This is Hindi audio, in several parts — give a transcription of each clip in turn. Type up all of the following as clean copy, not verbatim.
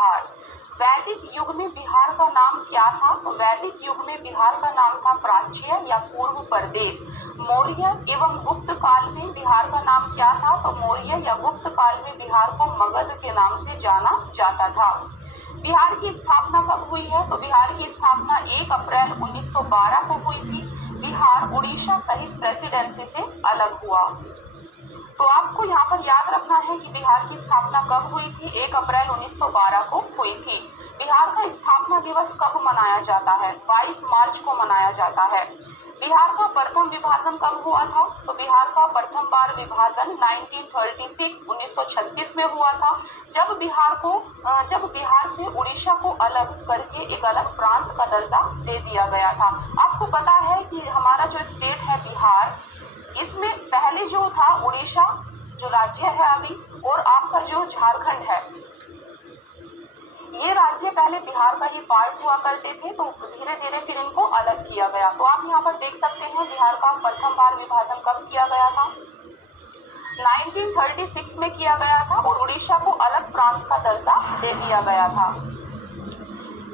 बिहार। वैदिक युग में बिहार का नाम क्या था? तो वैदिक युग में बिहार का नाम था प्राच्य या पूर्व प्रदेश। मौर्य एवं गुप्त काल में बिहार का नाम क्या था? तो मौर्य या गुप्त काल में बिहार को मगध के नाम से जाना जाता था। बिहार की स्थापना कब हुई है? तो बिहार की स्थापना 1 अप्रैल 1912 को हुई थी। बिहार उड़ीसा सहित प्रेसिडेंसी से अलग हुआ। तो आपको यहाँ पर याद रखना है कि बिहार की स्थापना कब हुई थी? 1 अप्रैल 1912 को हुई थी। बिहार का स्थापना दिवस कब मनाया जाता है? 22 मार्च को मनाया जाता है। बिहार का प्रथम विभाजन कब हुआ था? तो बिहार का प्रथम बार विभाजन 1936 में हुआ था, जब बिहार से उड़ीसा को अलग करके एक अलग प्रांत का दर्जा दे दिया गया था। आपको पता है कि हमारा जो स्टेट है बिहार, इसमें पहले जो था उड़ीसा जो राज्य है अभी, और आपका जो झारखंड है, ये राज्य पहले बिहार का ही पार्ट हुआ करते थे, तो धीरे धीरे फिर इनको अलग किया गया। तो आप यहाँ पर देख सकते हैं बिहार का प्रथम बार विभाजन कब किया गया था? 1936 में किया गया था और उड़ीसा को अलग प्रांत का दर्जा दे दिया गया था।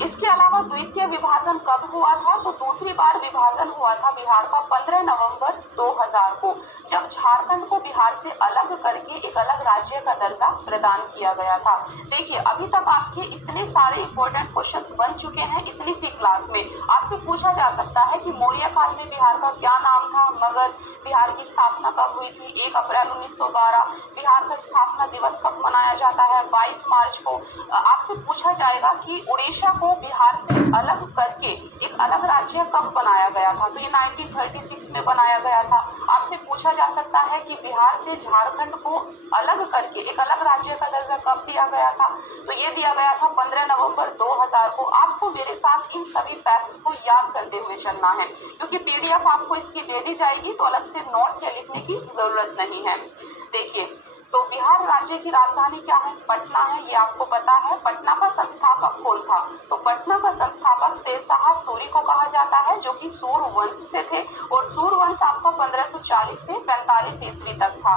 इसके अलावा द्वितीय विभाजन कब हुआ था? तो दूसरी बार विभाजन हुआ था बिहार का 15 नवंबर 2000 को, जब झारखंड को बिहार से अलग करके एक अलग राज्य का दर्जा प्रदान किया गया था। देखिए, अभी तक आपके इतने सारे इंपॉर्टेंट क्वेश्चंस बन चुके हैं इतनी सी क्लास में। आपसे पूछा जा सकता है कि मौर्य काल में बिहार का क्या नाम था? मगध। बिहार की स्थापना कब हुई थी? 1 अप्रैल 1912। बिहार का स्थापना दिवस कब मनाया जाता है? 22 मार्च को। आपसे पूछा जाएगा कि उड़ीसा को बिहार से अलग करके एक अलग राज्य कब बनाया गया था? तो ये 1936 में बनाया गया था। आपसे पूछा जा सकता है कि बिहार से झारखंड को अलग करके एक अलग राज्य का दर्जा कब दिया गया था? तो ये दिया गया था 15 नवंबर 2000 को। आपको मेरे साथ इन सभी फैक्ट्स को याद करते हुए चलना है, क्योंकि पीडीएफ आपको इसकी दे दी जाएगी, तो अलग से नोट्स या लिखने की जरूरत नहीं है। देखिए, तो बिहार राज्य की राजधानी क्या है? पटना है, ये आपको पता है। पटना का संस्थापक कौन था? तो पटना का संस्थापक शेरशाह सूरी को कहा जाता है, जो कि सूर वंश से थे, और सूर वंश आपका 1540 से 45 ईस्वी तक था।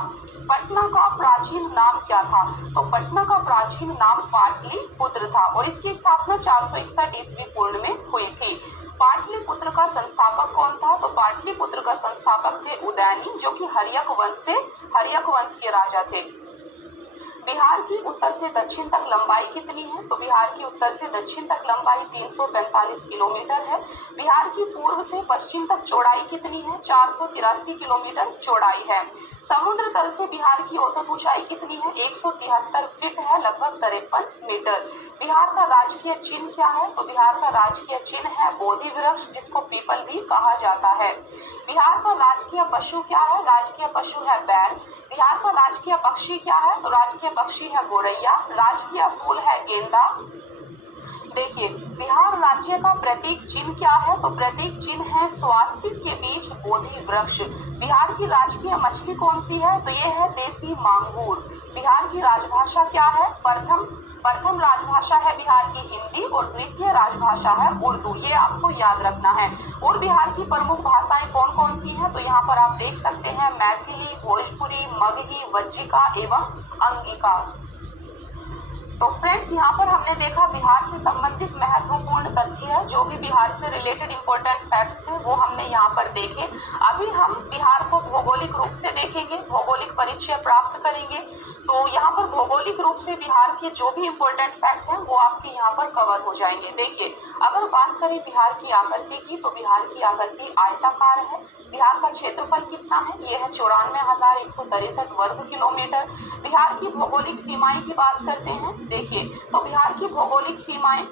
पटना का प्राचीन नाम क्या था? तो पटना का प्राचीन नाम पाटलिपुत्र था, और इसकी स्थापना 461 ईस्वी पूर्व में हुई थी। पाटलिपुत्र का संस्थापक कौन था? तो पाटलिपुत्र का संस्थापक थे उदयनी, जो कि हर्यक वंश के राजा थे। बिहार की उत्तर से दक्षिण तक लंबाई कितनी है? तो बिहार की उत्तर से दक्षिण तक लंबाई 345 किलोमीटर है। बिहार की पूर्व से पश्चिम तक चौड़ाई कितनी है? 483 किलोमीटर चौड़ाई है। समुद्र तल से बिहार की औसत ऊंचाई कितनी है? 173 फीट है, लगभग 53 मीटर। बिहार का राजकीय चिन्ह क्या है? तो बिहार का राजकीय चिन्ह है बोधि वृक्ष, जिसको पीपल भी कहा जाता है। बिहार का राजकीय पशु क्या है? राजकीय पशु है बैल। बिहार का राजकीय पक्षी क्या है? तो राजकीय पक्षी है गोरैया। राजकीय फूल है गेंदा। देखिए, बिहार राज्य का प्रतीक चिन्ह क्या है? तो प्रतीक चिन्ह है स्वास्तिक के बीच बोधि वृक्ष। बिहार की राजकीय मछली कौन सी है? तो ये है देसी मांगूर। बिहार की राजभाषा क्या है? प्रथम राजभाषा है बिहार की हिंदी, और द्वितीय राजभाषा है उर्दू। ये आपको याद रखना है। और बिहार की प्रमुख भाषाएं कौन कौन सी हैं? तो यहाँ पर आप देख सकते हैं मैथिली, भोजपुरी, मगही, वज्जिका एवं अंगिका। तो फ्रेंड्स, यहाँ पर हमने देखा बिहार से संबंधित महत्वपूर्ण तथ्य, जो भी बिहार से रिलेटेड इंपॉर्टेंट फैक्ट्स थे वो हमने यहाँ पर देखे। अभी हम बिहार को भौगोलिक रूप से देखेंगे, भौगोलिक परिचय प्राप्त करेंगे। तो यहाँ पर भौगोलिक रूप से बिहार के जो भी इंपॉर्टेंट फैक्ट हैं वो आपके यहाँ पर कवर हो जाएंगे। देखिए, अगर बात करें बिहार की आकृति की, तो बिहार की आकृति आयताकार है। बिहार का क्षेत्रफल कितना है? ये है 94,163 वर्ग किलोमीटर। बिहार की भौगोलिक सीमाएं की बात करते हैं। देखिए, तो बिहार की भौगोलिक सीमाएं,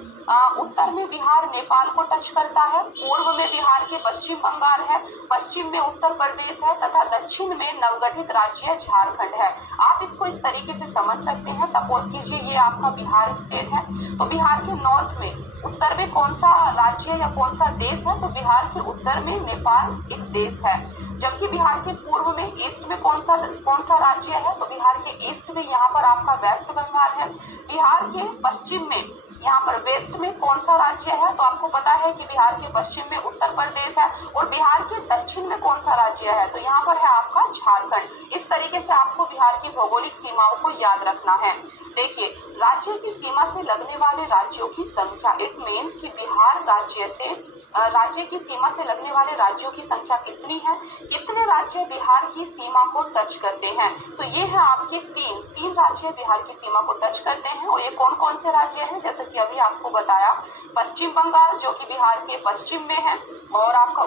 उत्तर में बिहार नेपाल को टच करता है, पूर्व में बिहार के पश्चिम बंगाल है, पश्चिम में उत्तर प्रदेश है, तथा दक्षिण में नवगठित राज्य झारखंड है। आप इसको इस तरीके से समझ सकते हैं। सपोज कीजिए ये आपका बिहार स्टेट है, तो बिहार के नॉर्थ में, उत्तर में कौन सा राज्य या कौन सा देश है? तो बिहार के उत्तर में नेपाल एक देश है। जबकि बिहार के पूर्व में, ईस्ट में कौन सा राज्य है? तो बिहार के ईस्ट में यहाँ पर आपका वेस्ट बंगाल है। बिहार के पश्चिम में यहाँ पर वेस्ट में कौन सा राज्य है, तो आपको पता है कि बिहार के पश्चिम में उत्तर प्रदेश है, और बिहार के दक्षिण में कौन सा राज्य है, तो यहाँ पर है आपका झारखंड। इस तरीके से आपको बिहार की भौगोलिक सीमाओं को याद रखना है। देखिए, राज्य की सीमा से लगने वाले राज्यों की संख्या, इट मीन्स कि बिहार राज्य की सीमा से लगने वाले राज्यों की संख्या कितनी है, कितने राज्य बिहार की सीमा को टच करते हैं, तो ये है आपके तीन राज्य बिहार की सीमा को टच करते हैं। और ये कौन कौन से राज्य हैं, जैसे कि अभी आपको बताया, पश्चिम बंगाल जो कि बिहार के पश्चिम में है, और आपका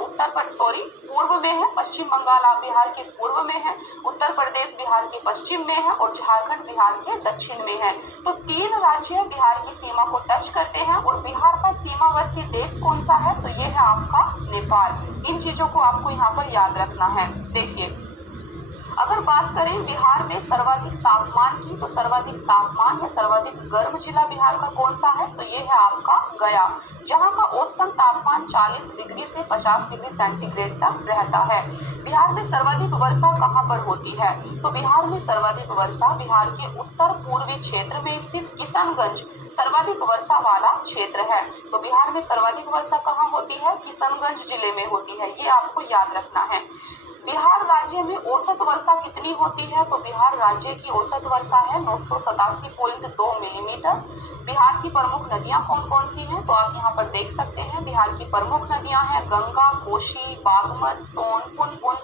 पूर्व में है, पश्चिम बंगाल आप बिहार के पूर्व में है, उत्तर प्रदेश बिहार के पश्चिम में है, और झारखंड बिहार के दक्षिण में है। तो 3 राज्य बिहार की सीमा को टच करते हैं। और बिहार का सीमावर्ती देश कौन सा है, तो ये है आपका नेपाल। इन चीजों को आपको यहाँ पर याद रखना है। देखिए, अगर बात करें बिहार में सर्वाधिक तापमान की, तो सर्वाधिक तापमान या सर्वाधिक गर्म जिला बिहार का कौन सा है, तो ये है आपका गया, जहां का औसतन तापमान 40 डिग्री से 50 डिग्री सेंटीग्रेड तक रहता है। बिहार में सर्वाधिक वर्षा कहां पर होती है, तो बिहार में सर्वाधिक वर्षा बिहार के उत्तर पूर्वी क्षेत्र में स्थित किशनगंज सर्वाधिक वर्षा वाला क्षेत्र है। तो बिहार में सर्वाधिक वर्षा कहाँ होती है, किशनगंज जिले में होती है, ये आपको याद रखना है। बिहार राज्य में औसत वर्षा कितनी होती है, तो बिहार राज्य की औसत वर्षा है 987.2 मिलीमीटर। बिहार की प्रमुख नदियां कौन कौन सी हैं, तो आप यहाँ पर देख सकते हैं। बिहार की प्रमुख नदियां हैं गंगा, कोशी, बागमती, सोन, पुनपुन,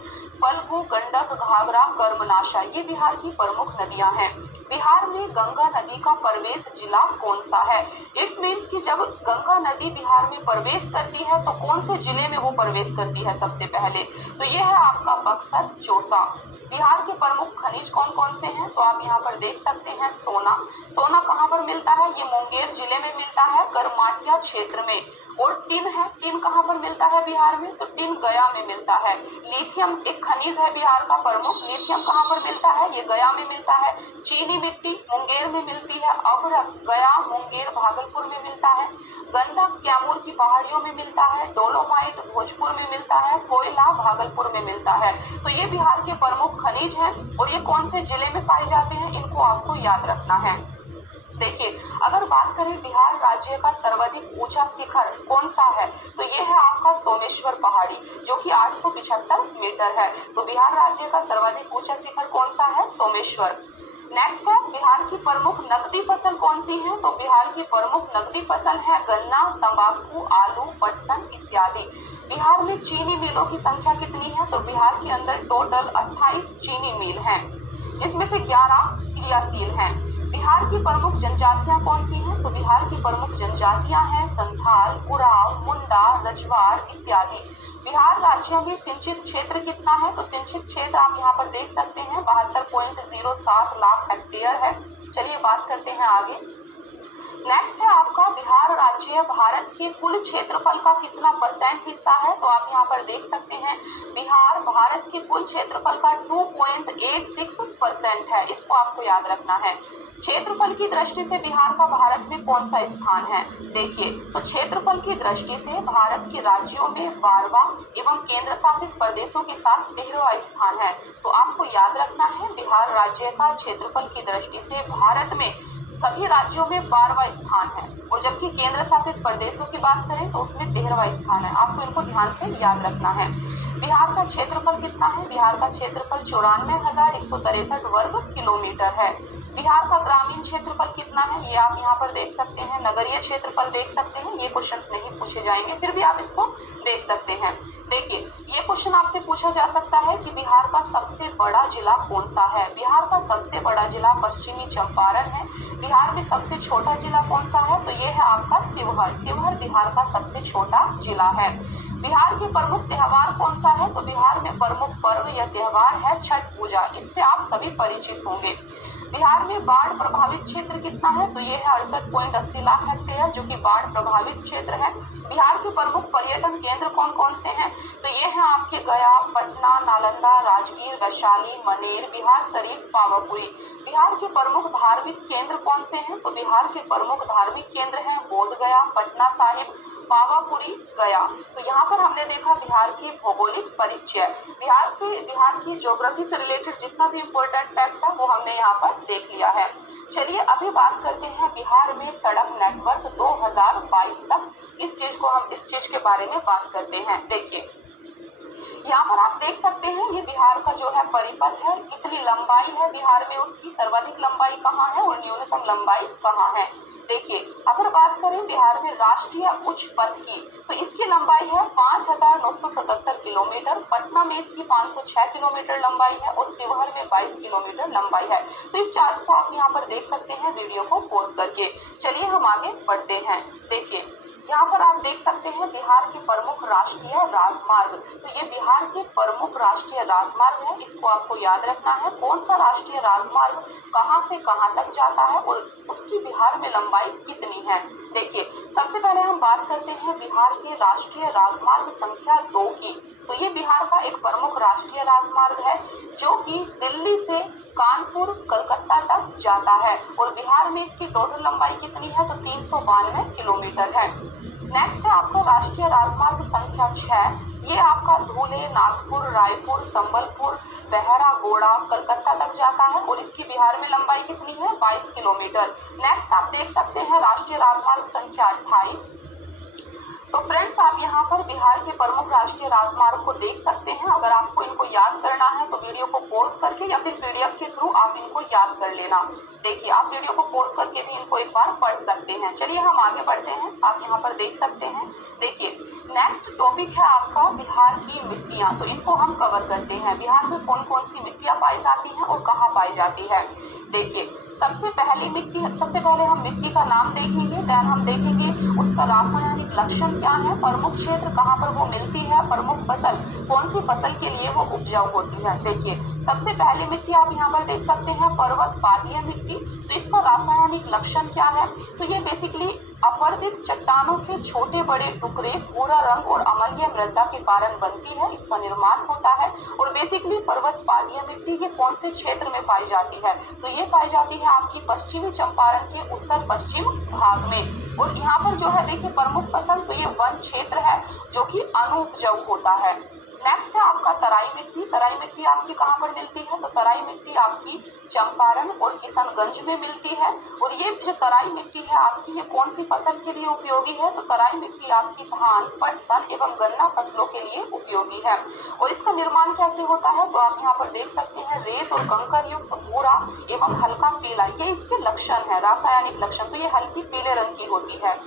फल्गु, गंडक, घाघरा, कर्मनाशा, ये बिहार की प्रमुख नदियां हैं। बिहार में गंगा नदी का प्रवेश जिला कौन सा है, इट मीन्स कि जब गंगा नदी बिहार में प्रवेश करती है तो कौन से जिले में वो प्रवेश करती है सबसे पहले, तो ये है आपका बक्सर चौसा। बिहार के प्रमुख खनिज कौन कौन से हैं, तो आप यहाँ पर देख सकते हैं सोना कहाँ पर मिलता है, ये मुंगेर जिले में मिलता है, करमाटिया क्षेत्र में। और टिन कहाँ पर मिलता है बिहार में, तो टिन गया में मिलता है। लिथियम एक खनिज है बिहार का प्रमुख, लिथियम कहाँ पर मिलता है, ये गया में मिलता है। चीनी मिट्टी मुंगेर में मिलती है, अभ्रक गया, मुंगेर, भागलपुर में मिलता है। गंधक कैमूर की पहाड़ियों में मिलता है। डोलोमाइट भोजपुर में मिलता है। कोयला भागलपुर में मिलता है। तो ये बिहार के प्रमुख खनिज हैं और ये कौन से जिले में पाए जाते हैं, इनको आपको याद रखना है। देखिए, अगर बात करें बिहार राज्य का सर्वाधिक ऊंचा शिखर कौन सा है, तो ये है आपका सोमेश्वर पहाड़ी, जो कि 875 मीटर है। तो बिहार राज्य का सर्वाधिक ऊंचा शिखर कौन सा है, सोमेश्वर। नेक्स्ट है, बिहार की प्रमुख नकदी फसल कौन सी है, तो बिहार की प्रमुख नकदी फसल है गन्ना, तंबाकू, आलू, पटसन इत्यादि। बिहार में चीनी मिलों की संख्या कितनी है, तो बिहार के अंदर टोटल 28 चीनी मिल हैं, जिसमें से 11 क्रियाशील हैं। बिहार की प्रमुख जनजातियां कौन सी हैं, तो बिहार की प्रमुख जनजातियां हैं संथाल, उराव, मुंडा, रजवार इत्यादि। बिहार राज्य में सिंचित क्षेत्र कितना है, तो सिंचित क्षेत्र आप यहाँ पर देख सकते हैं 72.07 लाख हेक्टेयर है। चलिए बात करते हैं आगे। नेक्स्ट है आपका बिहार राज्य भारत के कुल क्षेत्रफल का कितना परसेंट हिस्सा है, तो आप यहाँ पर देख सकते हैं बिहार भारत के कुल क्षेत्रफल का 2.86% है। इसको आपको याद रखना है। क्षेत्रफल की दृष्टि से बिहार का भारत में कौन सा स्थान है, देखिए, तो क्षेत्रफल की दृष्टि से भारत के राज्यों में 12वां एवं केंद्र शासित प्रदेशों के साथ 13वां स्थान है। तो आपको याद रखना है बिहार राज्य का क्षेत्रफल की दृष्टि से भारत में सभी राज्यों में 12वां स्थान है, और जबकि केंद्र शासित प्रदेशों की बात करें तो उसमें 13वां स्थान है। आपको इनको ध्यान से याद रखना है। बिहार का क्षेत्रफल कितना है, बिहार का क्षेत्रफल 94,163 वर्ग किलोमीटर है। बिहार का ग्रामीण क्षेत्रफल कितना है, ये आप यहाँ पर देख सकते हैं। नगरीय क्षेत्रफल देख सकते हैं, ये क्वेश्चन नहीं पूछे जाएंगे, फिर भी आप इसको देख सकते हैं। देखिए, ये क्वेश्चन आपसे पूछा जा सकता है कि बिहार का सबसे बड़ा जिला कौन सा है। बिहार का सबसे बड़ा जिला पश्चिमी चंपारण है। बिहार में सबसे छोटा जिला कौन सा है, तो ये है आपका शिवहर। शिवहर बिहार का सबसे छोटा जिला है। बिहार के प्रमुख त्योहार कौन सा है, तो बिहार में प्रमुख पर्व या त्योहार है छठ पूजा। इससे आप सभी परिचित होंगे। बिहार में बाढ़ प्रभावित क्षेत्र कितना है, तो ये है 68.80 लाख हेक्टेयर, जो कि बाढ़ प्रभावित क्षेत्र है। बिहार के प्रमुख पर्यटन केंद्र कौन कौन से हैं, तो ये है के गया, पटना, नालंदा, राजगीर, वैशाली, मनेर, बिहार शरीफ, पावापुरी। बिहार के प्रमुख धार्मिक केंद्र कौन से हैं? तो बिहार के प्रमुख धार्मिक केंद्र हैं बोध गया, पटना साहिब, पावापुरी, गया। तो यहाँ पर हमने देखा बिहार की भौगोलिक परिचय, बिहार की ज्योग्राफी से रिलेटेड जितना भी इम्पोर्टेंट फैक्ट था वो हमने यहाँ पर देख लिया है। चलिए अभी बात करते हैं बिहार में सड़क नेटवर्क 2022 तक। इस चीज के बारे में बात करते हैं। देखिए यहाँ पर आप देख सकते हैं ये बिहार का जो है परिपथ है, कितनी लंबाई है बिहार में, उसकी सर्वाधिक लंबाई कहाँ है और न्यूनतम लंबाई कहाँ है। देखिए अगर बात करें बिहार में राष्ट्रीय उच्च पथ की तो इसकी लंबाई है 5,977 किलोमीटर, पटना में इसकी 506 किलोमीटर लंबाई है और शिवहर में 22 किलोमीटर लंबाई है। तो इस चार्ट को आप यहाँ पर देख सकते हैं वीडियो को पॉज करके। चलिए हम आगे बढ़ते हैं। देखिए यहाँ पर आप देख सकते हैं बिहार के प्रमुख राष्ट्रीय राजमार्ग। तो ये बिहार के प्रमुख राष्ट्रीय राजमार्ग है, इसको आपको याद रखना है। कौन सा राष्ट्रीय राजमार्ग कहाँ से कहाँ तक जाता है और उसकी बिहार में लंबाई कितनी है। देखिए सबसे पहले हम बात करते हैं बिहार के राष्ट्रीय राजमार्ग संख्या 2 की। तो ये बिहार का एक प्रमुख राष्ट्रीय राजमार्ग है जो कि दिल्ली से कानपुर, कलकत्ता तक जाता है और बिहार में इसकी टोटल लंबाई कितनी है? तो 392 किलोमीटर है। नेक्स्ट है आपका राष्ट्रीय राजमार्ग संख्या 6। ये आपका धुले, नागपुर, रायपुर, संबलपुर, बहरागोड़ा, कलकत्ता तक जाता है और इसकी बिहार में लंबाई कितनी है? 22 किलोमीटर। नेक्स्ट आप देख सकते हैं राष्ट्रीय राजमार्ग संख्या 28। तो फ्रेंड्स आप यहाँ पर बिहार के प्रमुख राष्ट्रीय राजमार्ग को देख सकते हैं। अगर आपको इनको याद करना है तो वीडियो को पॉज करके या फिर पीडीएफ के थ्रू आप इनको याद कर लेना। देखिए आप वीडियो को पॉज करके भी इनको एक बार पढ़ सकते हैं। चलिए हम आगे बढ़ते हैं, आप यहाँ पर देख सकते हैं। देखिए नेक्स्ट टॉपिक है आपका बिहार की मिट्टियाँ। तो इनको हम कवर करते हैं। बिहार में कौन कौन सी मिट्टियाँ पाई जाती हैं और कहाँ पाई जाती है। देखिए सबसे पहले हम मिट्टी का नाम देखेंगे, देन हम देखेंगे उसका रासायनिक लक्षण क्या है, प्रमुख क्षेत्र कहाँ पर वो मिलती है, प्रमुख फसल कौन सी फसल के लिए वो उपजाऊ होती है। देखिए सबसे पहले मिट्टी आप यहाँ पर देख सकते हैं पर्वत पादीय मिट्टी। तो इसका रासायनिक लक्षण क्या है? तो ये बेसिकली अपर्दित चट्टानों के छोटे बड़े टुकड़े, भूरा रंग और अम्लीय मृदा के कारण बनती है, इसका निर्माण होता है। और बेसिकली पर्वत पादीय मिट्टी ये कौन से क्षेत्र में पाई जाती है? तो ये पाई जाती है आपकी पश्चिमी चंपारण के उत्तर पश्चिम भाग में। और यहाँ पर जो है देखिए प्रमुख फसल तो ये वन क्षेत्र है जो कि अनुपजाऊ होता है। नेक्स्ट है आपका तराई मिट्टी। तराई मिट्टी आपकी कहाँ पर मिलती है? तो तराई मिट्टी आपकी चंपारण और किशनगंज में मिलती है। और ये जो तराई मिट्टी है आपकी ये कौन सी फसल के लिए उपयोगी है? तो तराई मिट्टी आपकी धान, पटसन एवं गन्ना फसलों के लिए उपयोगी है। और इसका निर्माण कैसे होता है? तो आप यहाँ पर देख सकते हैं रेत और कंकर युक्त भूरा एवं हल्का पीला, ये इसके लक्षण है, रासायनिक लक्षण। तो ये हल्की पीले रंग की होती है।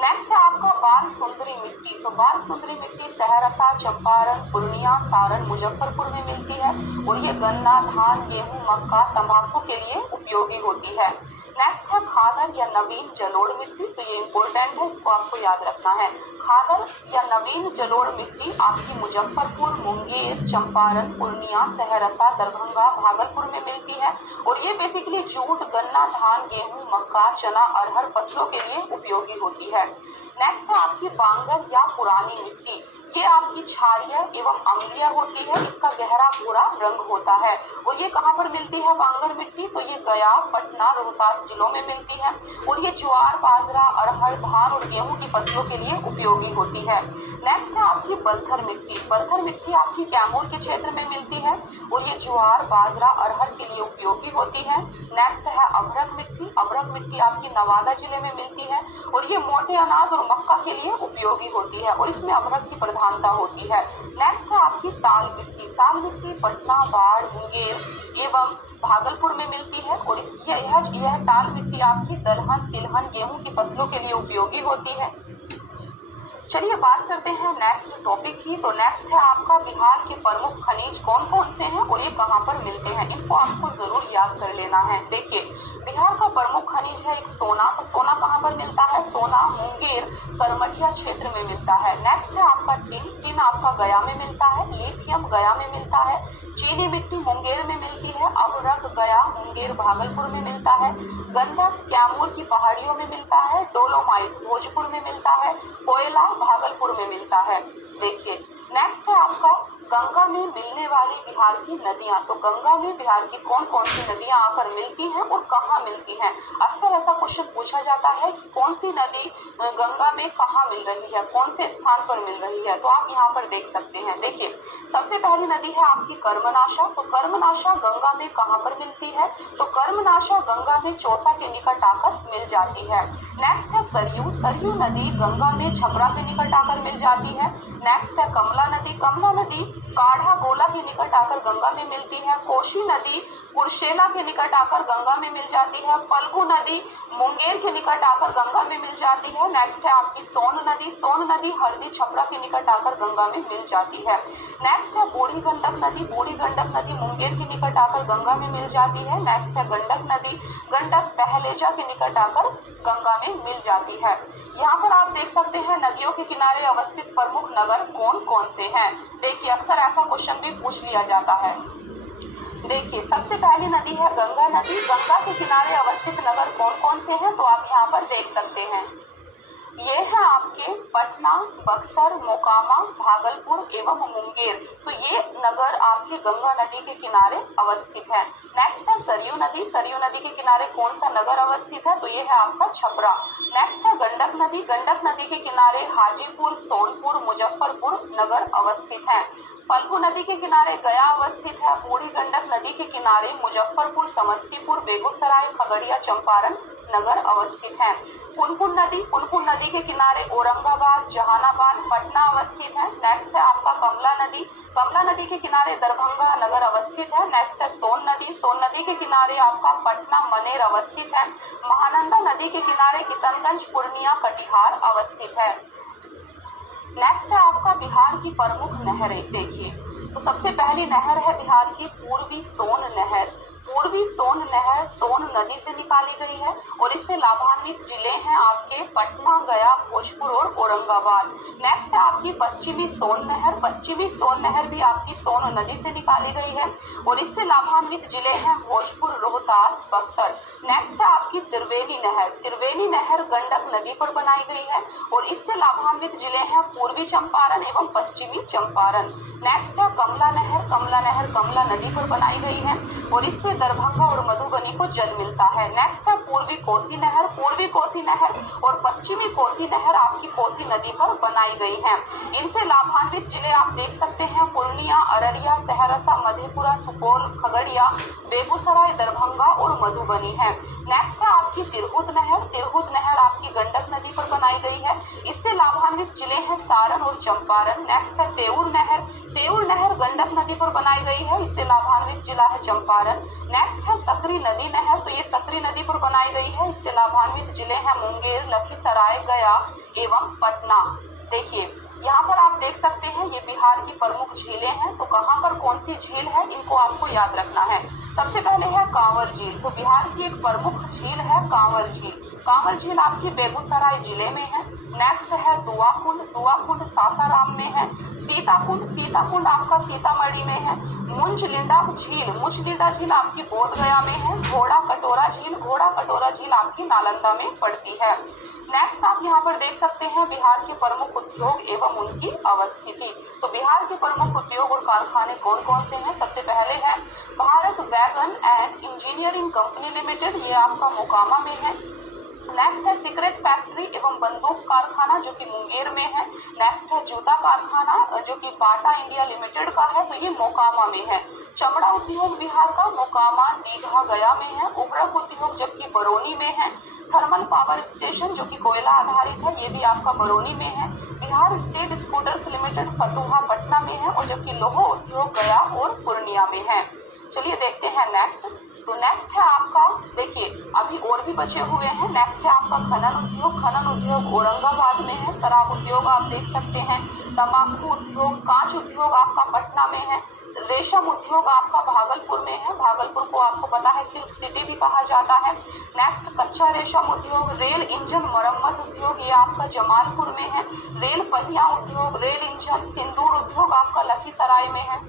नेक्स्ट है आपका बाल सुंदरी मिट्टी। तो बाल सुंदरी मिट्टी सहरसा, चंपारण, पूर्णिया, सारण, मुजफ्फरपुर में मिलती है और ये गन्ना, धान, गेहूं, मक्का, तंबाकू के लिए उपयोगी होती है। नेक्स्ट है खादर या नवीन जलोढ़ मिट्टी। तो ये इम्पोर्टेंट है, इसको आपको याद रखना है। खादर या नवीन जलोढ़ मिट्टी आपकी मुजफ्फरपुर, मुंगेर, चंपारण, पूर्णिया, सहरसा, दरभंगा, भागलपुर में मिलती है और ये बेसिकली जूट, गन्ना, धान, गेहूं, मक्का, चना, अरहर फसलों के लिए उपयोगी होती है। नेक्स्ट है आपकी बांगर या पुरानी मिट्टी। ये आपकी क्षारीय एवं अम्लीय होती है, इसका गहरा भूरा रंग होता है और ये कहाँ पर मिलती है बांगर मिट्टी? तो ये गया, पटना, रोहतास जिलों में मिलती है और ये ज्वार, बाजरा, अरहर, धान और गेहूं की फसलों के लिए उपयोगी होती है। नेक्स्ट है आपकी बलथर मिट्टी। बलथर मिट्टी आपकी कैमूर के क्षेत्र में मिलती है और ये ज्वार, बाजरा, अरहर के लिए उपयोगी होती है। नेक्स्ट है अभ्रक मिट्टी। अभ्रक मिट्टी आपकी नवादा जिले में मिलती है और ये मोटे अनाज और मक्का के लिए उपयोगी होती है और इसमें अभ्रक की प्रधानता होती है। नेक्स्ट है आपकी ताल मिट्टी। ताल मिट्टी पटना, बाढ़, मुंगेर एवं भागलपुर में मिलती है और यह ताल मिट्टी आपकी दलहन, तिलहन, गेहूं की फसलों के लिए उपयोगी होती है। चलिए बात करते हैं नेक्स्ट टॉपिक की। तो नेक्स्ट है आपका बिहार के प्रमुख खनिज कौन कौन से हैं और ये कहाँ पर मिलते हैं, इनको आपको जरूर याद कर लेना है। देखिए बिहार का प्रमुख खनिज है एक सोना। तो सोना कहाँ पर मिलता है? सोना मुंगेर, करमटिया क्षेत्र में मिलता है। नेक्स्ट है आपका टिन। टिन आपका गया में मिलता है। लिथियम गया में मिलता है। चीनी मिट्टी मुंगेर में मिलती है। अभ्रक गया, मुंगेर, भागलपुर में मिलता है। गंधक कैमूर की पहाड़ियों में मिलता है। डोलोमाइट भोजपुर में मिलता है। कोयला भागलपुर में मिलता है। देखिए नेक्स्ट है आपका गंगा में मिलने वाली बिहार की नदियां। तो गंगा में बिहार की कौन कौन सी नदियां आकर मिलती हैं और कहाँ मिलती हैं। अक्सर ऐसा क्वेश्चन पूछा जाता है कि कौन सी नदी गंगा में कहाँ मिल रही है, कौन से स्थान पर मिल रही है। तो आप यहाँ पर देख सकते हैं। देखिए सबसे पहली नदी है आपकी कर्मनाशा। तो कर्मनाशा गंगा में कहाँ पर मिलती है। तो कर्मनाशा गंगा में चौसा के निकट आकर मिल जाती है। नेक्स्ट है सरयू। सरयू नदी गंगा में छपरा के निकट आकर मिल जाती है। नेक्स्ट है कमला नदी। कमला नदी काढ़ा गोला के निकट आकर गंगा में मिलती है। कोशी नदी कुर्शेला के निकट आकर गंगा में मिल जाती है। फल्गु नदी मुंगेर के निकट आकर गंगा में मिल जाती है। नेक्स्ट है आपकी सोन नदी। सोन नदी हरदी छपरा के निकट आकर गंगा में मिल जाती है। नेक्स्ट है बूढ़ी गंडक नदी। बूढ़ी गंडक नदी मुंगेर के निकट आकर गंगा में मिल जाती है। नेक्स्ट है गंडक नदी। गंडक बहलेजा के निकट आकर गंगा में मिल जाती है। यहाँ पर आप देख सकते हैं नदियों के किनारे अवस्थित प्रमुख नगर कौन कौन से हैं। देखिए अक्सर ऐसा क्वेश्चन भी पूछ लिया जाता है। देखिए सबसे पहली नदी है गंगा नदी। गंगा के किनारे अवस्थित नगर कौन कौन से हैं। तो आप यहाँ पर देख सकते हैं ये है आपके पटना, बक्सर, मोकामा, भागलपुर एवं मुंगेर। तो ये नगर आपके गंगा नदी के किनारे अवस्थित है। नेक्स्ट है सरयू नदी। सरयू नदी के किनारे कौन सा नगर अवस्थित है। तो ये है आपका छपरा। नेक्स्ट है गंडक नदी। गंडक नदी के किनारे हाजीपुर, सोनपुर, मुजफ्फरपुर नगर अवस्थित है। फल्गु नदी के किनारे गया अवस्थित है। बूढ़ी गंडक नदी के किनारे मुजफ्फरपुर, समस्तीपुर, बेगूसराय, खगड़िया, चंपारण नगर अवस्थित है। पुनपुन नदी के किनारे औरंगाबाद, जहानाबाद, पटना अवस्थित है। नेक्स्ट है आपका कमला नदी। कमला नदी के किनारे दरभंगा नगर अवस्थित है। नेक्स्ट है सोन नदी। सोन नदी के किनारे आपका पटना, मनेर अवस्थित है। महानंदा नदी के किनारे किशनगंज, पूर्णिया, कटिहार अवस्थित है। नेक्स्ट है आपका बिहार की प्रमुख नहरें। देखिए तो सबसे पहली नहर है बिहार की पूर्वी सोन नहर। पूर्वी सोन नहर सोन नदी से निकाली गई है और इससे लाभान्वित जिले हैं आपके पटना, गया, भोजपुर और औरंगाबाद। नेक्स्ट है आपकी पश्चिमी सोन नहर। पश्चिमी सोन नहर भी आपकी सोन नदी से निकाली गई है और इससे लाभान्वित जिले हैं भोजपुर, रोहतास, बक्सर। नेक्स्ट है आपकी त्रिवेणी नहर। त्रिवेणी नहर गंडक नदी पर बनाई गई है और इससे लाभान्वित जिले हैं पूर्वी चंपारण एवं पश्चिमी चंपारण। नेक्स्ट है कमला नहर। कमला नहर कमला नदी पर बनाई गई है और इससे दरभंगा और मधुबनी को जल मिलता है। नेक्स्ट है पूर्वी कोसी नहर। पूर्वी कोसी नहर और पश्चिमी कोसी नहर आपकी कोसी नदी पर बनाई गई है। इनसे लाभान्वित जिले आप देख सकते हैं पूर्णिया, अररिया, सहरसा, मधेपुरा, सुपौल, खगड़िया, बेगूसराय, दरभंगा और मधुबनी है। नेक्स्ट है आपकी तिरहुत नहर। तिरहुत नहर आपकी गंडक नदी पर बनाई गई है। इससे लाभान्वित जिले हैं सारण और चंपारण। नेक्स्ट है तेऊर नहर। तेऊर नहर गंडक नदी पर बनाई गई है। इससे लाभान्वित जिला है चंपारण। नेक्स्ट है सकरी नदी नहर। तो ये सकरी नदी पर बनाई गई है। इससे लाभान्वित जिले हैं मुंगेर, लखीसराय, गया एवं पटना। देखिए यहाँ पर आप देख सकते हैं ये बिहार की प्रमुख झीलें हैं। तो कहाँ पर कौन सी झील है इनको आपको याद रखना है। सबसे पहले है कांवर झील। तो बिहार की एक प्रमुख झील है कांवर झील। कांवर झील आपकी बेगूसराय जिले में है। नेक्स्ट है दुआ कुंड। दुआ कुंड सासाराम में है। सीताकुंड। सीताकुंड आपका सीतामढ़ी में है। मुंजलिंडा झील। मुंजलिंडा झील आपकी बोधगया में है। घोड़ा कटोरा झील। घोड़ा कटोरा झील आपकी नालंदा में पड़ती है। नेक्स्ट आप यहाँ पर देख सकते हैं बिहार के प्रमुख उद्योग एवं उनकी अवस्थिति। तो बिहार के प्रमुख उद्योग और कारखाने कौन कौन से हैं। सबसे पहले है Bharat wagon and engineering company limited. ये आपका मोकामा में है। नेक्स्ट है सिगरेट फैक्ट्री एवं बंदूक कारखाना जो कि मुंगेर में है। नेक्स्ट है जूता कारखाना जो कि बाटा इंडिया लिमिटेड का है। तो ये मोकामा में है। चमड़ा उद्योग बिहार का मोकामा, दीघा, गया में है। उर्वरक उद्योग जबकि बरौनी में है। थर्मल पावर स्टेशन जो कि कोयला आधारित है ये भी आपका बरौनी में है। Bihar state scooters limited Fatuha, Patna में है और जबकि लोह उद्योग गया और पूर्णिया में है। चलिए देखते हैं नेक्स्ट। तो नेक्स्ट है आपका देखिए अभी और भी बचे हुए हैं। नेक्स्ट है आपका खनन उद्योग। खनन उद्योग औरंगाबाद में है। शराब उद्योग आप देख सकते हैं। तंबाकू उद्योग, कांच उद्योग आपका पटना में है। रेशम उद्योग आपका भागलपुर में है। भागलपुर को आपको पता है सिल्क सिटी भी कहा जाता है। नेक्स्ट कच्चा रेशम उद्योग। रेल इंजन मरम्मत उद्योग ये आपका जमालपुर में है। रेल पहिया उद्योग, रेल इंजन, सिंदूर उद्योग आपका लखीसराय में है।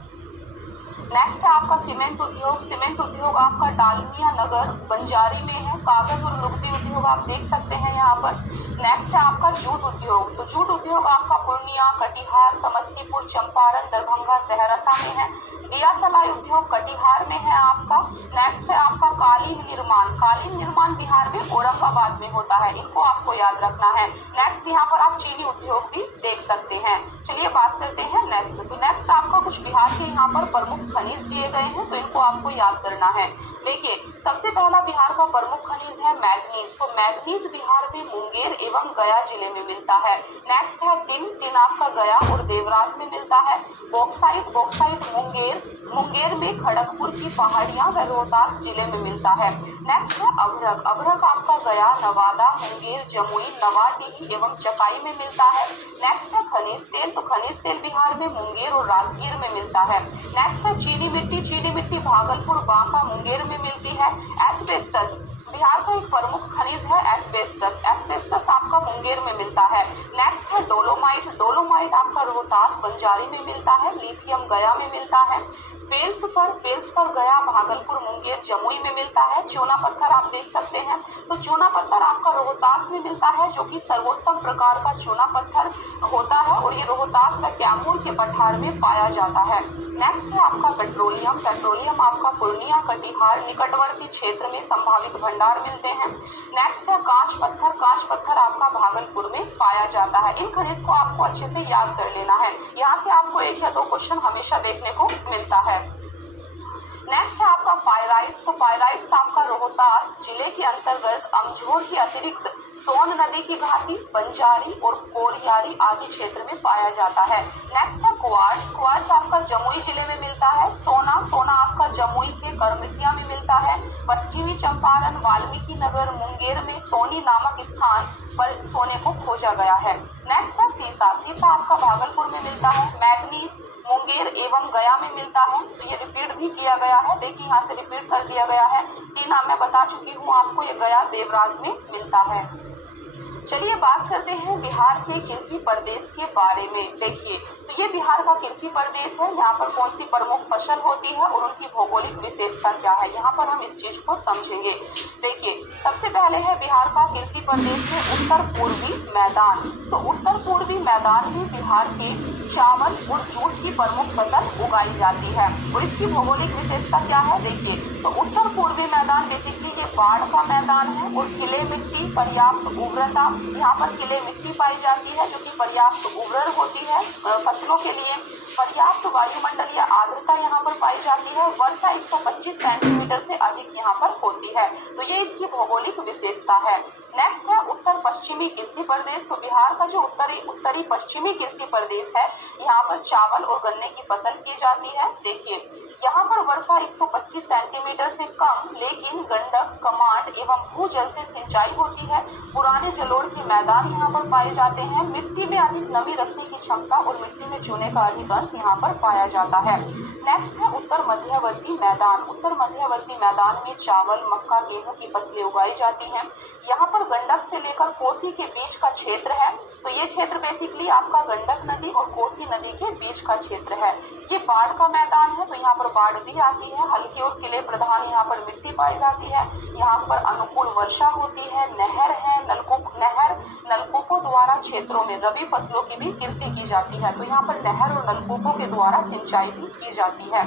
नेक्स्ट है आपका सीमेंट उद्योग। सीमेंट उद्योग आपका डालमिया नगर, बंजारी में है। कागज और लुगदी उद्योग आप देख सकते हैं यहाँ पर। नेक्स्ट है आपका जूट उद्योग। तो जूट उद्योग आपका पूर्णिया, कटिहार, समस्तीपुर, चंपारण, दरभंगा, सहरसा में है। दिया सलाई उद्योग कटिहार में है आपका। नेक्स्ट है आपका कालीन निर्माण। कालीन निर्माण बिहार में औरंगाबाद में होता है, इनको आपको याद रखना है। नेक्स्ट यहाँ पर आप चीनी उद्योग भी देख सकते हैं। चलिए बात करते हैं नेक्स्ट। तो नेक्स्ट आपका कुछ बिहार के यहाँ पर प्रमुख खनिज दिए गए हैं, तो इनको आपको याद करना है। देखिए सबसे पहला बिहार का प्रमुख खनिज है मैग्नीज। तो मैग्नीज बिहार में मुंगेर एवं गया जिले में मिलता है। नेक्स्ट है टिन। टिन आपका गया और देवराज में मिलता है। बॉक्साइट। बॉक्साइट मुंगेर में खड़गपुर की पहाड़ियां व रोहतास जिले में मिलता है। नेक्स्ट है अभ्रक। अभ्रक आपका गया, नवादा, मुंगेर, जमुई, नवाडीही एवं चकाई में मिलता है। नेक्स्ट है खनिज तेल। तो खनिज तेल बिहार में मुंगेर और राजगीर में मिलता है। नेक्स्ट है चीनी मिट्टी। चीनी मिट्टी भागलपुर, बांका, मुंगेर में मिलती है। एस्बेस्टस बिहार का एक प्रमुख खनिज है एस्बेस्टस। एस्बेस्टस आपका मुंगेर में मिलता है। नेक्स्ट है डोलोमाइट। डोलोमाइट आपका रोहतास, बंजारी में मिलता है। लिथियम गया में मिलता है। पेल्सफर गया, भागलपुर, मुंगेर, जमुई में मिलता है। चूना पत्थर आप देख सकते हैं। तो चूना पत्थर आपका रोहतास में मिलता है, जो कि सर्वोत्तम प्रकार का चूना पत्थर होता है और ये रोहतास व कैमूर के पठार में पाया जाता है। नेक्स्ट है आपका पेट्रोलियम। पेट्रोलियम आपका पूर्णिया, कटिहार निकटवर्ती क्षेत्र में संभावित भंडार मिलते हैं। नेक्स्ट है कांच पत्थर। कांच पत्थर आपका भागलपुर में पाया जाता है। इन खनिज को आपको अच्छे से याद कर लेना है, यहाँ से आपको 1 या 2 क्वेश्चन हमेशा देखने को मिलता है। नेक्स्ट है आपका पायराइट्स। तो पायराइट्स आपका रोहतास जिले के अंतर्गत अमझोर के अतिरिक्त सोन नदी की घाटी, बंजारी और कोरियारी आदि क्षेत्र में पाया जाता है। नेक्स्ट है क्वार्ट्ज। क्वार्ट्ज आपका जमुई जिले में मिलता है। सोना आपका जमुई के करमिटिया में मिलता है। पश्चिमी चंपारण, वाल्मीकि नगर, मुंगेर में सोनी नामक स्थान पर सोने को खोजा गया है। नेक्स्ट है सीसा। सीसा आपका भागलपुर में मिलता है। मैग्नीज मुंगेर एवं गया में मिलता है। तो ये रिपीट भी किया गया है, देखिए यहाँ से रिपीट कर दिया गया है। टीना मैं बता चुकी हूँ आपको, ये गया देवराज में मिलता है। चलिए बात करते हैं बिहार के कृषि प्रदेश के बारे में। देखिए तो ये बिहार का कृषि प्रदेश है। यहाँ पर कौन सी प्रमुख फसल होती है और उनकी भौगोलिक विशेषता क्या है, यहाँ पर हम इस चीज को समझेंगे। देखिए सबसे पहले है बिहार का कृषि प्रदेश में उत्तर पूर्वी मैदान। तो उत्तर पूर्वी मैदान में बिहार के चावल और जूट की प्रमुख फसल उगाई जाती है और इसकी भौगोलिक विशेषता क्या है। देखिए तो उत्तर पूर्वी मैदान बेसिकली ये बाढ़ का मैदान है और किले मिट्टी, पर्याप्त उर्वरता, यहाँ पर किले मिट्टी पाई जाती है जो कि पर्याप्त उर्वर होती है फसलों के लिए। पर्याप्त वायुमंडलीय आर्द्रता यहाँ पर पाई जाती है। वर्षा 125 सेंटीमीटर से अधिक यहाँ पर होती है। तो ये इसकी भौगोलिक विशेषता है। नेक्स्ट है उत्तर पश्चिमी कृषि प्रदेश। तो बिहार का जो उत्तरी पश्चिमी कृषि प्रदेश है, यहाँ पर चावल और गन्ने की फसल की जाती है। देखिए यहाँ पर वर्षा 125 सेंटीमीटर से कम, लेकिन गंडक, कमांड एवं भूजल से सिंचाई होती है। पुराने जलोढ़ के मैदान यहाँ पर पाए जाते हैं। मिट्टी में अधिक नमी रखने की क्षमता और मिट्टी में चूने का अधिक अंश यहाँ पर पाया जाता है। नेक्स्ट है उत्तर मध्यवर्ती मैदान। उत्तर मध्यवर्ती मैदान में चावल, मक्का, गेहूं की फसलें उगाई जाती हैं। यहाँ पर गंडक से लेकर कोसी के बीच का क्षेत्र है। तो ये क्षेत्र बेसिकली आपका गंडक नदी और कोसी नदी के बीच का क्षेत्र है। ये बाढ़ का मैदान है, तो यहाँ पर बाढ़ भी आती है। हल्के और किले प्रधान यहाँ पर मिट्टी पाई जाती है। यहाँ पर अनुकूल वर्षा होती है। नहर है, नलकूपों द्वारा क्षेत्रों में रबी फसलों की भी कृषि की जाती है। तो यहाँ पर नहर और नलकूपों के द्वारा सिंचाई भी की जाती है।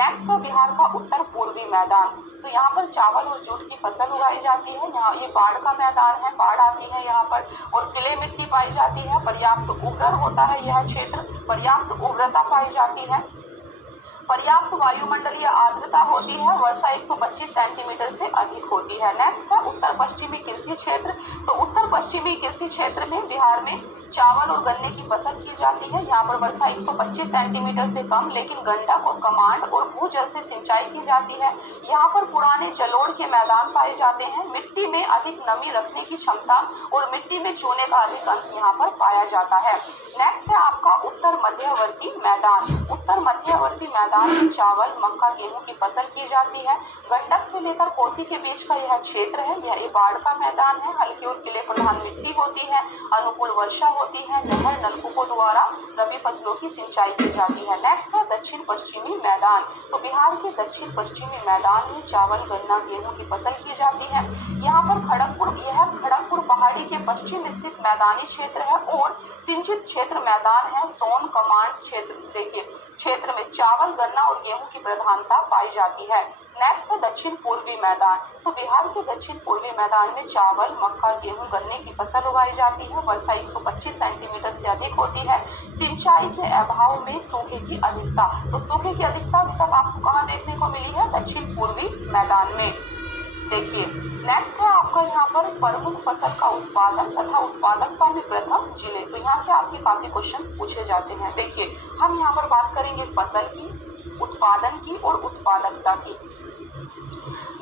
नेक्स्ट है बिहार का उत्तर पूर्वी मैदान। तो यहाँ पर चावल और जूट की फसल उगाई जाती है। यहाँ ये बाढ़ का मैदान है, बाढ़ आती है यहाँ पर और किले मिट्टी पाई जाती है। पर्याप्त उर्वर होता है यह क्षेत्र, पर्याप्त उर्वरता पाई जाती है। पर्याप्त वायुमंडलीय आर्द्रता होती है। वर्षा 125 सेंटीमीटर से अधिक होती है। नेक्स्ट है उत्तर पश्चिमी कृषि क्षेत्र। तो उत्तर पश्चिमी कृषि क्षेत्र में बिहार में चावल और गन्ने की फसल की जाती है। यहाँ पर वर्षा 125 सेंटीमीटर से कम, लेकिन गंडक और कमांड और भूजल से सिंचाई की जाती है। यहाँ पर पुराने जलोढ़ के मैदान पाए जाते हैं। मिट्टी में अधिक नमी रखने की क्षमता और मिट्टी में चूने का अधिक अंश यहाँ पर पाया जाता है। नेक्स्ट है आपका उत्तर मध्यवर्ती मैदान। उत्तर मध्यवर्ती मैदान में चावल, मक्का, गेहूं की फसल की जाती है। गंडक से लेकर कोसी के बीच का यह क्षेत्र है। यह बाढ़ का मैदान है। हल्की और किले प्रधान मिट्टी होती है। अनुकूल वर्षा होती है। नहर, नलकूपों द्वारा रबी फसलों की सिंचाई की जाती है। नेक्स्ट है दक्षिण पश्चिमी मैदान। तो बिहार के दक्षिण पश्चिमी मैदान में चावल, गन्ना, गेहूं की फसल की जाती है। यहाँ पर खड़गपुर गोरखपुर पहाड़ी के पश्चिम स्थित मैदानी क्षेत्र है और सिंचित क्षेत्र मैदान है। सोन कमांड क्षेत्र, देखिए क्षेत्र में चावल, गन्ना और गेहूं की प्रधानता पाई जाती है। नेक्स्ट है दक्षिण पूर्वी मैदान। तो बिहार के दक्षिण पूर्वी मैदान में चावल, मक्का, गेहूं, गन्ने की फसल उगाई जाती है। वर्षा 125 सेंटीमीटर से अधिक होती है। सिंचाई के अभाव में सूखे की अधिकता, तो सूखे की अधिकता अभी तक आपको कहाँ देखने को मिली है? दक्षिण पूर्वी मैदान में। देखिए नेक्स्ट है आपका यहाँ पर प्रमुख फसल का उत्पादन तथा उत्पादकता में प्रथम जिले। तो यहाँ से आपके काफी क्वेश्चन पूछे जाते हैं। देखिए हम यहाँ पर बात करेंगे फसल की, उत्पादन की और उत्पादकता की।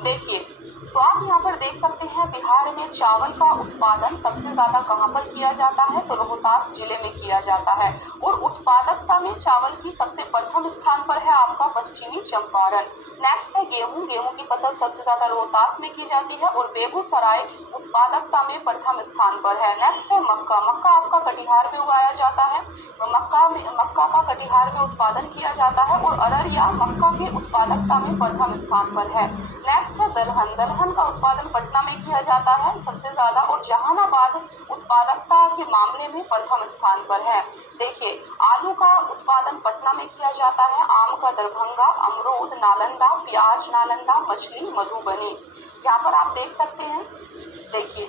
देखिए तो आप यहाँ पर देख सकते हैं बिहार में चावल का उत्पादन सबसे ज्यादा कहाँ पर किया जाता है? तो रोहतास जिले में किया जाता है। और उत्पादकता में चावल की सबसे प्रथम स्थान पर है आपका पश्चिमी चंपारण। नेक्स्ट है गेहूं। गेहूं की फसल सबसे ज्यादा रोहतास में की जाती है और बेगूसराय उत्पादकता में प्रथम स्थान पर है। नेक्स्ट है मक्का। मक्का आपका कटिहार में उगाया जाता है। मक्का का कटिहार में उत्पादन किया जाता है और अररिया मक्का के उत्पादकता में प्रथम स्थान पर है। नेक्स्ट है दलहन। दलहन का उत्पादन पटना में किया जाता है सबसे ज्यादा और जहानाबाद उत्पादकता के मामले में प्रथम स्थान पर है। देखिए आलू का उत्पादन पटना में किया जाता है, आम का दरभंगा, अमरूद नालंदा, प्याज नालंदा, मछली मधुबनी। यहाँ पर आप देख सकते हैं। देखिए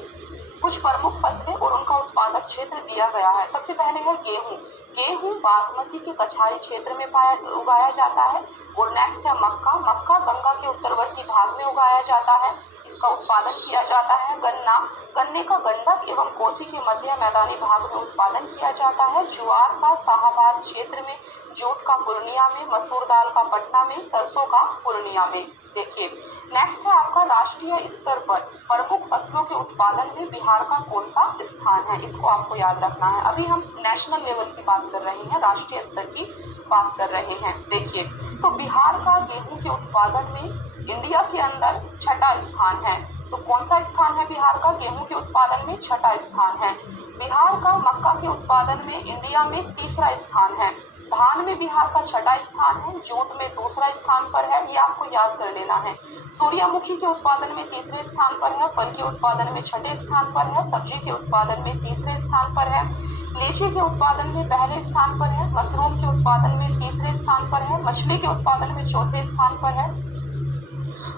कुछ प्रमुख फसलें और उनका उत्पादक क्षेत्र दिया गया है। सबसे पहले है गेहूं। गेहूं बागमती के कछारी क्षेत्र में उगाया जाता है। और नेक्स्ट है मक्का। मक्का गंगा के उत्तरवर्ती भाग में उगाया जाता है, इसका उत्पादन किया जाता है। गन्ना, गन्ने का गंडक एवं कोसी के मध्य मैदानी भाग में उत्पादन किया जाता है। ज्वार का शाहाबाद क्षेत्र में, जूट का पूर्णिया में, मसूर दाल का पटना में, सरसों का पूर्णिया में। देखिए नेक्स्ट है आपका राष्ट्रीय स्तर पर प्रमुख फसलों के उत्पादन में बिहार का कौन सा स्थान है? इसको आपको याद रखना है। अभी हम नेशनल लेवल की बात कर रहे हैं, राष्ट्रीय स्तर की बात कर रहे हैं। देखिए तो बिहार का गेहूं के उत्पादन में इंडिया के अंदर छठा स्थान है। तो कौन सा स्थान है बिहार का? गेहूं के उत्पादन में छठा स्थान है। बिहार का मक्का के उत्पादन में इंडिया में तीसरा स्थान है। धान में बिहार का छठा स्थान है। जूट में दूसरा स्थान पर है, ये आपको याद कर लेना है। सूर्यमुखी के उत्पादन में तीसरे स्थान पर है। फल के उत्पादन में छठे स्थान पर है। सब्जी के उत्पादन में तीसरे स्थान पर है। लीची के उत्पादन में पहले स्थान पर है। मशरूम के उत्पादन में तीसरे स्थान पर है। मछली के उत्पादन में चौथे स्थान पर है।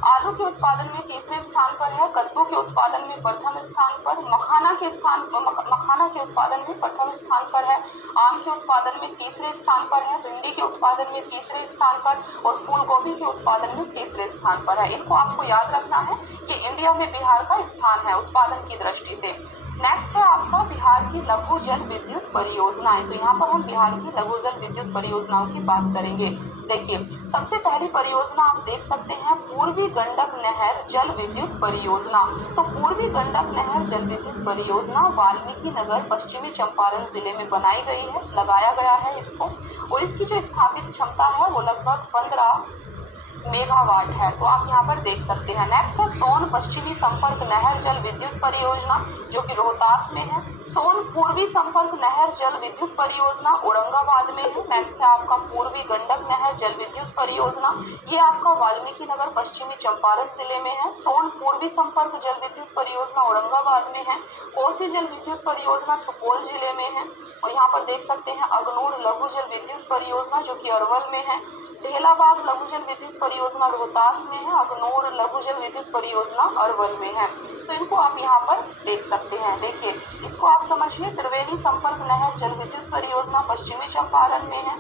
आलू के उत्पादन में तीसरे स्थान पर है। कद्दू के उत्पादन में प्रथम स्थान पर। मखाना के उत्पादन में प्रथम स्थान पर है। आम के उत्पादन में तीसरे स्थान पर है। भिंडी के उत्पादन में तीसरे स्थान पर और फूल गोभी के उत्पादन में तीसरे स्थान पर है। इनको आपको याद रखना है कि इंडिया में बिहार का स्थान है उत्पादन की दृष्टि से। नेक्स्ट है आपका बिहार की लघु जल विद्युत परियोजनाएं। तो यहाँ पर हम बिहार की लघु जल विद्युत परियोजनाओं की बात करेंगे। देखिए सबसे पहली परियोजना आप देख सकते हैं पूर्वी गंडक नहर जल विद्युत परियोजना। तो पूर्वी गंडक नहर जल विद्युत परियोजना वाल्मीकि नगर पश्चिमी चंपारण जिले में बनाई गई है, लगाया गया है इसको। और इसकी जो स्थापित क्षमता है वो लगभग 15 मेगावाट है। तो आप यहाँ पर देख सकते हैं। नेक्स्ट है सोन पश्चिमी संपर्क नहर जल विद्युत परियोजना जो कि रोहतास में है। सोन पूर्वी संपर्क नहर जल विद्युत परियोजना औरंगाबाद में है। नेक्स्ट है आपका पूर्वी गंडक नहर जल विद्युत परियोजना, ये आपका वाल्मीकि नगर पश्चिमी चंपारण जिले में है। सोन पूर्वी संपर्क जल विद्युत परियोजना औरंगाबाद में है। कोसी जल विद्युत परियोजना सुपौल जिले में है। और यहाँ पर देख सकते हैं अगनूर लघु जल विद्युत परियोजना जो कि अरवल में है। ढेलाबाग लघु जल विद्युत परियोजना रोहतास में है। अगनूर लघु जल विद्युत परियोजना अरवल में है। तो इनको आप यहाँ पर देख सकते हैं। देखिए इसको आप समझिए त्रिवेणी संपर्क नहर जल विद्युत परियोजना पश्चिमी चंपारण में है।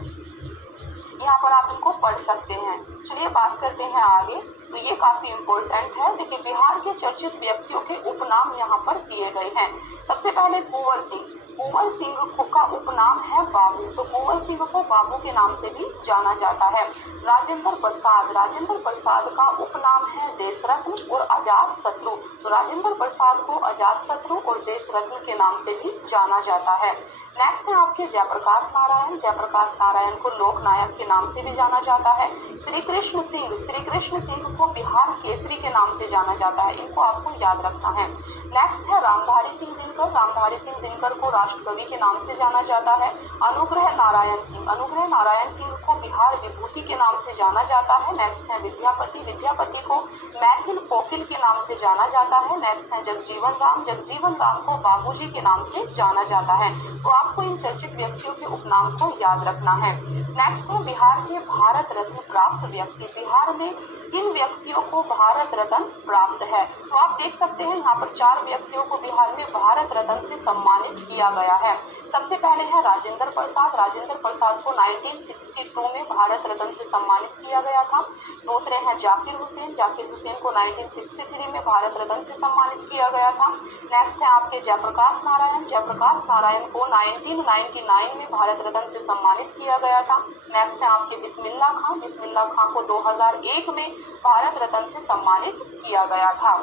यहाँ पर आप इनको पढ़ सकते हैं। चलिए बात करते हैं आगे। तो ये काफी इम्पोर्टेंट है। देखिए बिहार के चर्चित व्यक्तियों के उपनाम यहाँ पर दिए गए हैं। सबसे पहले कुंवर सिंह। कुंवर सिंह का उपनाम है बाबू। तो कुंवर सिंह को बाबू के नाम से भी जाना जाता है। राजेंद्र प्रसाद। राजेंद्र प्रसाद का उपनाम है देशरत्न और अजात शत्रु। तो राजेंद्र प्रसाद को अजात शत्रु और देशरत्न के नाम से भी जाना जाता है। नेक्स्ट है आपके जयप्रकाश नारायण। जयप्रकाश नारायण को लोकनायक के नाम से भी जाना जाता है। श्री कृष्ण सिंह। श्री कृष्ण सिंह को बिहार केसरी के नाम से जाना जाता है। इनको आपको याद रखना है। नेक्स्ट है रामधारी सिंह दिनकर। रामधारी सिंह दिनकर को राष्ट्रकवि के नाम से जाना जाता है। अनुग्रह नारायण सिंह, अनुग्रह नारायण सिंह को बिहार विभूति के नाम से जाना जाता है। नेक्स्ट है विद्यापति, विद्यापति को मैथिल कोकिल के नाम से जाना जाता है। नेक्स्ट है जगजीवन राम, जगजीवन राम को बाबूजी के नाम से जाना जाता है। तो आपको इन चर्चित व्यक्तियों के उपनाम को याद रखना है। नेक्स्ट है बिहार के भारत रत्न प्राप्त व्यक्ति। बिहार में किन व्यक्तियों को भारत रत्न प्राप्त है? तो आप देख सकते हैं यहाँ पर 4 व्यक्तियों को बिहार में भारत रत्न से सम्मानित किया गया है। सबसे पहले है राजेंद्र प्रसाद। राजेंद्र प्रसाद को 1962 में भारत रत्न से सम्मानित किया गया था। दूसरे हैं जाकिर हुसैन। जाकिर हुसैन को 1963 में भारत रत्न से सम्मानित किया गया था। नेक्स्ट है आपके जयप्रकाश नारायण। जयप्रकाश नारायण को 1999 में भारत रत्न से सम्मानित किया गया था। नेक्स्ट है आपके बिस्मिल्ला खां। बिस्मिल्ला खां को 2001 में भारत रत्न से सम्मानित किया गया था।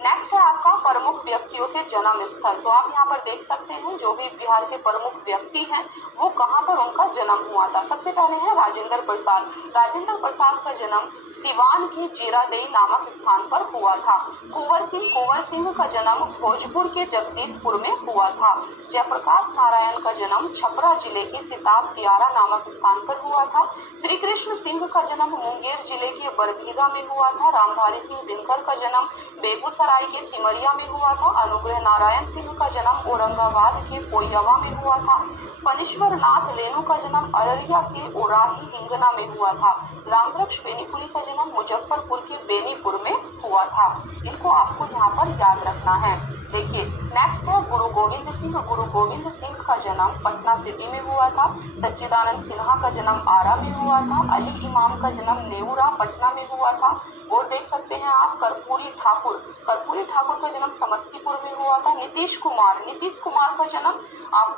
नेक्स्ट है आपका प्रमुख व्यक्तियों के जन्म स्थल। तो आप यहाँ पर देख सकते हैं जो भी बिहार के प्रमुख व्यक्ति हैं वो कहाँ पर उनका जन्म हुआ था। सबसे पहले है राजेंद्र प्रसाद। राजेंद्र प्रसाद का जन्म सिवान के जीरादेई नामक स्थान पर हुआ था। कुंवर सिंह का जन्म भोजपुर के जगदीशपुर में हुआ था। जयप्रकाश नारायण का जन्म छपरा जिले के सिताब दियारा नामक स्थान पर हुआ था। श्री कृष्ण सिंह का जन्म मुंगेर जिले के बरबीघा में हुआ था। रामधारी सिंह दिनकर का जन्म बेगूसराय के सिमरिया में हुआ था। अनुग्रह नारायण सिंह का जन्म औरंगाबाद के कोइयावा में हुआ था। फणीश्वर नाथ लेनु का जन्म अररिया के ओराही हिंगना में हुआ था। रामवृक्ष बेनीपुरी का जन्म मुजफ्फरपुर के बेनीपुर में हुआ था। इनको आपको यहाँ पर याद रखना है। देखिए नेक्स्ट है गुरु गोविंद सिंह। गुरु गोविंद सिंह का जन्म पटना सिटी में हुआ था। सच्चिदानंद सिन्हा का जन्म आरा में हुआ था। अली इमाम का जन्म नेऊरा पटना में हुआ था। और देख सकते हैं आप कर्पूरी ठाकुर का जन्म समस्तीपुर में हुआ था। नीतीश कुमार का जन्म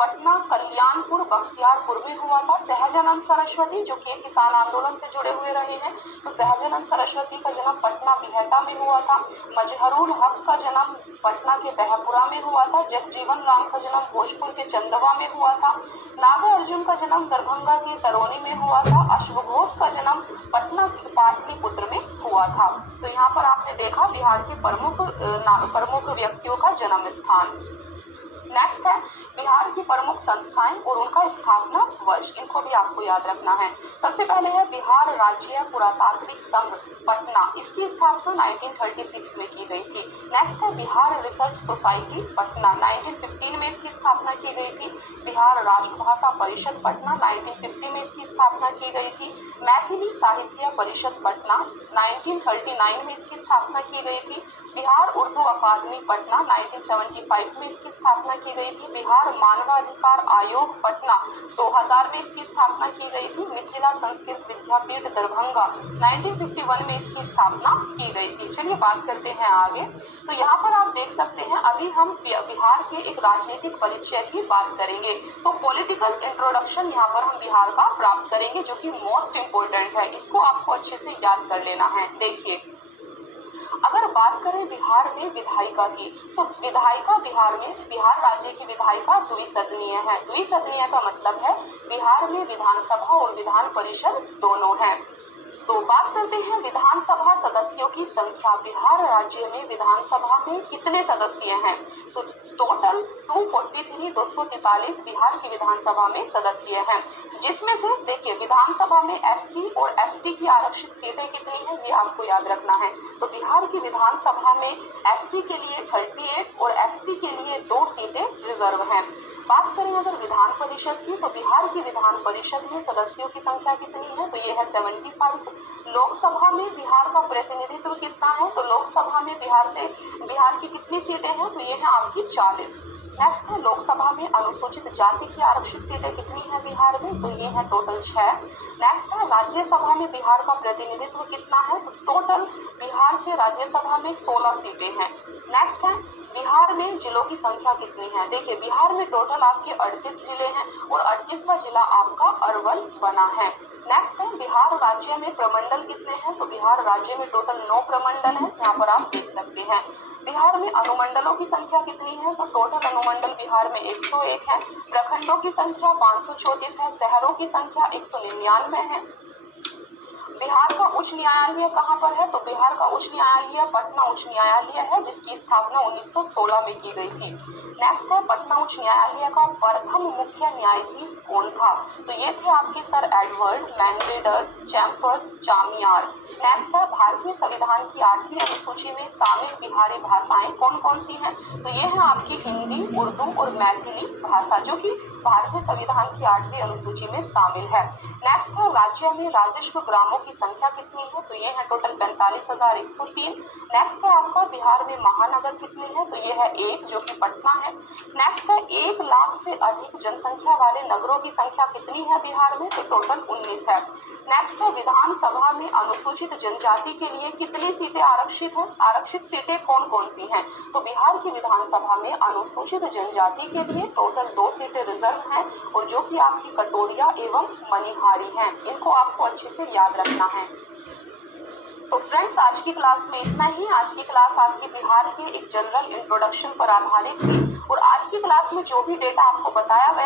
पटना कल्याणपुर बख्तियारपुर में हुआ था। सहजानंद सरस्वती जो कि किसान आंदोलन से जुड़े हुए रहे हैं, तो सहजानंद सरस्वती का जन्म पटना बिहटा में हुआ था। मजहरुल हक का जन्म पटना के बहपुरा में हुआ था। जगजीवन राम का जन्म भोजपुर के चंदवा में हुआ था। नागार्जुन का जन्म दरभंगा के तरौनी में हुआ था। अश्व घोष का जन्म पटना के पाटलिपुत्र में हुआ था। तो यहाँ पर आपने देखा बिहार के प्रमुख व्यक्तियों का जन्म स्थान। नेक्स्ट है बिहार की प्रमुख संस्थाएं और उनका स्थापना वर्ष। इनको भी आपको याद रखना है। सबसे पहले है बिहार राज्य पुरातात्विक संघ पटना। इसकी स्थापना 1936 में की गई थी। नेक्स्ट है बिहार रिसर्च सोसाइटी पटना। 1915 में इसकी स्थापना की गई थी। बिहार राष्ट्रभाषा परिषद पटना 1950 में इसकी स्थापना की गई थी। मैथिली साहित्य परिषद पटना 1939 में इसकी स्थापना की गई थी। बिहार उर्दू अकादमी पटना 1975 में इसकी स्थापना की गई थी। बिहार मानवाधिकार आयोग पटना 2000 में इसकी स्थापना की गई थी। मिथिला संस्कृत विद्यापीठ दरभंगा 1951 में इसकी स्थापना की गई थी। चलिए बात करते हैं आगे। तो यहाँ पर आप देख सकते हैं अभी हम बिहार के एक राजनीतिक परिचय की बात करेंगे। तो पॉलिटिकल इंट्रोडक्शन यहाँ पर हम बिहार का प्राप्त करेंगे जो कि मोस्ट इम्पोर्टेंट है। इसको आपको अच्छे से याद कर लेना है। देखिए अगर बात करें बिहार में विधायिका की, तो विधायिका बिहार राज्य की विधायिका द्विसदनीय है। द्विसदनीय का मतलब है बिहार में विधानसभा और विधान परिषद दोनों है। तो बात करते हैं विधानसभा सदस्यों की संख्या। बिहार राज्य में विधानसभा में कितने सदस्य हैं? तो टोटल 243 बिहार की विधानसभा में सदस्य हैं, जिसमें से देखिए विधानसभा में एससी और एसटी की आरक्षित सीटें कितनी हैं ये आपको याद रखना है। तो बिहार की विधानसभा में एससी के लिए 38 और एसटी के लिए 2 सीटें रिजर्व हैं। बात करें अगर विधान परिषद की, तो बिहार की विधान परिषद में सदस्यों की संख्या कितनी है? तो ये है 75। लोकसभा में बिहार का प्रतिनिधित्व कितना है? तो लोकसभा में बिहार की कितनी सीटें हैं? तो ये है आपकी 40। नेक्स्ट है लोकसभा में अनुसूचित जाति की आरक्षित सीटें कितनी है बिहार में? तो ये है टोटल 6। नेक्स्ट है राज्यसभा में बिहार का प्रतिनिधित्व कितना है? तो टोटल बिहार के राज्यसभा में 16 सीटें हैं। नेक्स्ट है बिहार में जिलों की संख्या कितनी है? देखिए बिहार में टोटल आपके 38 जिले हैं और 38वां जिला आपका अरवल बना है। नेक्स्ट है बिहार राज्य में प्रमंडल कितने हैं? तो बिहार राज्य में टोटल 9 प्रमंडल है। यहाँ पर आप देख सकते हैं। बिहार में अनुमंडलों की संख्या कितनी है? तो टोटल अनुमंडल बिहार में 101 है। प्रखंडों की संख्या 534 है। शहरों की संख्या 199 है। बिहार का उच्च न्यायालय कहाँ पर है? तो बिहार का उच्च न्यायालय पटना उच्च न्यायालय है, जिसकी स्थापना 1916 में की गई थी। नेक्स्ट है, पटना उच्च न्यायालय का प्रथम मुख्य न्यायाधीश कौन था? तो ये थे आपके सर एडवर्ड मैनवेडर्स चैम्बर्स चामियार। नेक्स्ट है, भारतीय संविधान की 8वीं अनुसूची में शामिल बिहारी भाषाएं कौन कौन सी हैं? तो ये है आपकी हिंदी, उर्दू और मैथिली भाषा, जो कि भारतीय संविधान की 8वीं अनुसूची में शामिल है। नेक्स्ट है, राज्य में राजस्व ग्रामों की संख्या कितनी है? तो ये है टोटल 45,103। नेक्स्ट है आपका, बिहार में महानगर कितने हैं? तो ये है 1, जो कि पटना है। नेक्स्ट है, 1 लाख से अधिक जनसंख्या वाले नगरों की संख्या कितनी है बिहार में? तो टोटल 19 है। नेक्स्ट है, विधानसभा में अनुसूचित जनजाति के लिए कितनी सीटें आरक्षित है? आरक्षित सीटें कौन कौन सी हैं? तो बिहार की विधानसभा में अनुसूचित जनजाति के लिए टोटल 2 सीटें रिजर्व हैं, और जो कि आपकी कटोरिया एवं मनिहारी हैं। इनको आपको अच्छे से याद रखना है। तो फ्रेंड्स, आज की क्लास में इतना ही। आज की क्लास आपकी बिहार के एक जनरल इंट्रोडक्शन पर आधारित थी, और आज की क्लास में जो भी डेटा आपको बताया गया